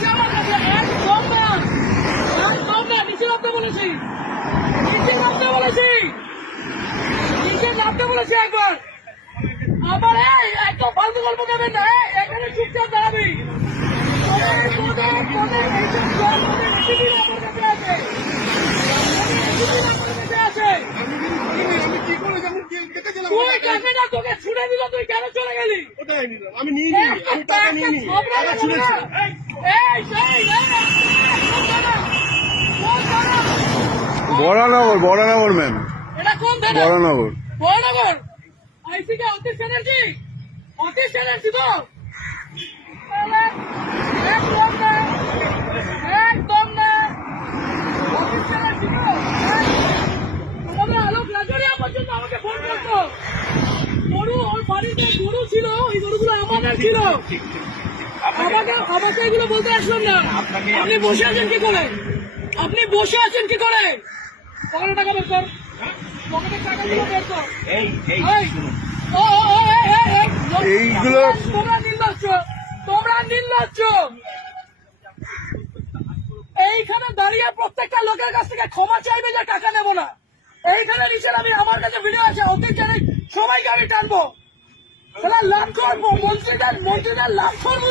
আছে আমার কাছে, একদম না, একদম না, নিচে নামতে বলেছি, নিচে নামতে বলেছি, নিচে নামতে বলেছি একবার। আবার একদম ফালতু গল্প দেবেন না, এখানে চুপচাপ দাঁড়াবি। তুই কাকে না তোকে ছুড়ে দিল, তুই কেন চলে গেলি? আমি নিয়ে নিই, আমি টাকা নিয়ে নিই, টাকা ছুঁড়েছি। বরানগর ম্যাম, এটা কোন থানা? বরানগর। বরানগর আইসি কে? অতীশ ব্যানার্জি, অতীশ ব্যানার্জি তো একদম না, একদম না, অতীশ ব্যানার্জি তো। আমাদের আলোক লাজরিয়া পর্যন্ত আমাকে ফোন করতো। গরু, ওর বাড়িতে গরু ছিল, ওই গরুগুলো আমাদের ছিল। আমাকে এগুলো বলতে আসলাম না। আপনি বসে আছেন কি করে? আপনি বসে আছেন কি করে? পকেটে টাকা বের কর, পকেটে টাকাগুলো বের কর। এইগুলো তোমরা নির্লজ্জ, তোমরা নির্লজ্জ। এইখানে দাঁড়িয়ে প্রত্যেকটা লোকের কাছ থেকে ক্ষমা চাইবে যে টাকা নেবো না। এইখানে নিচে আমি, আমার কাছে ভিডিও আছে, অতীত জানি সবাই গাড়ি টানবো, লাভ করবো, মন্ত্রীদের লাভ করবো।